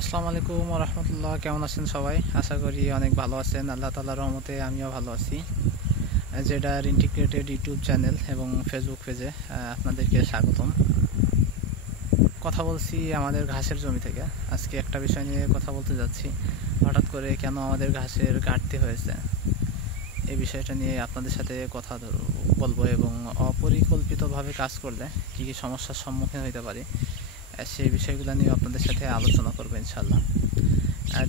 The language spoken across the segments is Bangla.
আসসালামু আলাইকুম ওয়া রাহমাতুল্লাহ। কেমন আছেন সবাই? আশা করি অনেক ভালো আছেন। আল্লাহ তাআলার রহমতে আমিও ভালো আছি। জেডার ইন্টিগ্রেটেড ইউটিউব চ্যানেল এবং ফেসবুক পেজে আপনাদেরকে স্বাগতম। কথা বলছি আমাদের ঘাসের জমি থেকে। আজকে একটা বিষয় নিয়ে কথা বলতে যাচ্ছি। হঠাৎ করে কেন আমাদের ঘাসের ঘাটতি হয়েছে, এই বিষয়টা নিয়ে আপনাদের সাথে কথা বলবো এবং অপরিকল্পিতভাবে কাজ করলে কী কী সমস্যার সম্মুখীন হতে পারি সেই বিষয়গুলো নিয়ে আপনাদের সাথে আলোচনা করবো ইনশাল্লাহ।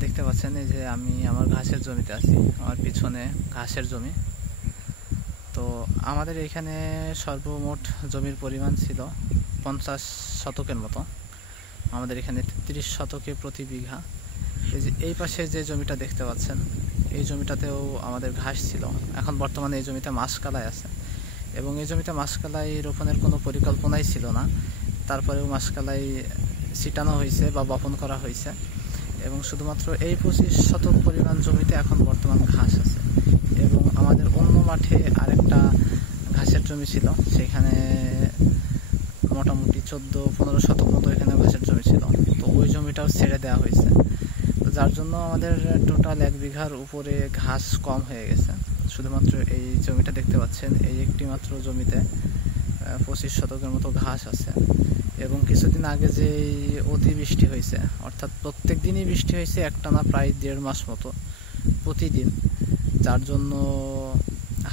দেখতে পাচ্ছেন এই যে আমি আমার ঘাসের জমিতে আছি, আমার পিছনে ঘাসের জমি। তো আমাদের এখানে সর্বমোট জমির পরিমাণ ছিল 50 শতকের মতো। আমাদের এখানে 33 শতকে প্রতি বিঘা। এই যে এই পাশে যে জমিটা দেখতে পাচ্ছেন, এই জমিটাতেও আমাদের ঘাস ছিল। এখন বর্তমানে এই জমিতে মাসকলাই আছে এবং এই জমিতে মাসকলাই রোপণের কোনো পরিকল্পনাই ছিল না। তারপরেও মাসকলাই ছিটানো হয়েছে বা বপন করা হয়েছে এবং শুধুমাত্র এই 25 শতক পরিমাণ জমিতে এখন বর্তমান ঘাস আছে। এবং আমাদের অন্য মাঠে আরেকটা ঘাসের জমি ছিল, সেখানে মোটামুটি 14-15 শতক মতো এখানে ঘাসের জমি ছিল। তো ওই জমিটাও ছেড়ে দেওয়া হয়েছে, যার জন্য আমাদের টোটাল 1 বিঘার উপরে ঘাস কম হয়ে গেছে। শুধুমাত্র এই জমিটা দেখতে পাচ্ছেন, এই একটি মাত্র জমিতে 25 শতকের মতো ঘাস আছে। এবং কিছুদিন আগে যে অতিবৃষ্টি হয়েছে, অর্থাৎ প্রত্যেক দিনই বৃষ্টি হয়েছে একটানা প্রায় 1.5 মাস মতো প্রতিদিন, যার জন্য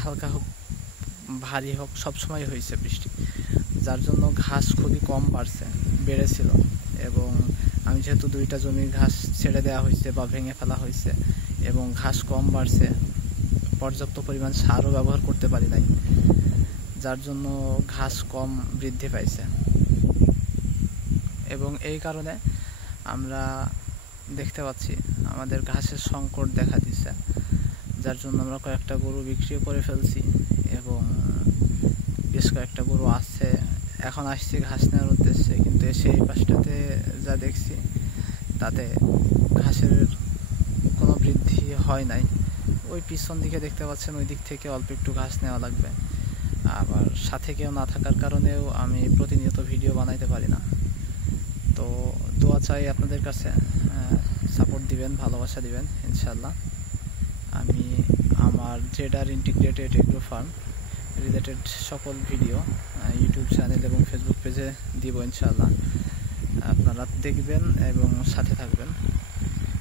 হালকা হোক ভারী হোক সবসময় হয়েছে বৃষ্টি, যার জন্য ঘাস খুবই কম বেড়েছিল। এবং আমি যেহেতু 2টা জমির ঘাস ছেড়ে দেওয়া হয়েছে বা ভেঙে ফেলা হয়েছে এবং ঘাস কম বাড়ছে, পর্যাপ্ত পরিমাণ সারও ব্যবহার করতে পারি নাই, যার জন্য ঘাস কম বৃদ্ধি পাইছে। এবং এই কারণে আমরা দেখতে পাচ্ছি আমাদের ঘাসের সংকট দেখা দিচ্ছে, যার জন্য আমরা কয়েকটা গরু বিক্রিও করে ফেলছি এবং বেশ কয়েকটা গরু আছে এখন আসছে ঘাস নেওয়ার উদ্দেশ্যে। কিন্তু এসে এই পাশটাতে যা দেখছি তাতে ঘাসের কোনো বৃদ্ধি হয় নাই। ওই পিছন দিকে দেখতে পাচ্ছেন, ওই দিক থেকে অল্প একটু ঘাস নেওয়া লাগবে। আবার সাথে কেউ না থাকার কারণেও আমি প্রতিনিয়ত ভিডিও বানাইতে পারি না। তো দোয়া চাই আপনাদের কাছে, সাপোর্ট দিবেন, ভালোবাসা দিবেন ইনশাল্লাহ। আমি আমার জেডার ইন্টিগ্রেটেড এগ্রো ফার্ম রিলেটেড সকল ভিডিও ইউটিউব চ্যানেল এবং ফেসবুক পেজে দিব ইনশাল্লাহ। আপনারা দেখবেন এবং সাথে থাকবেন,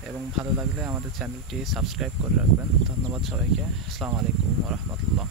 এবং ভালো লাগলে আমাদের চ্যানেলটি সাবস্ক্রাইব করে রাখবেন। ধন্যবাদ সবাইকে। আসসালামু আলাইকুম ওয়া রাহমাতুল্লাহ।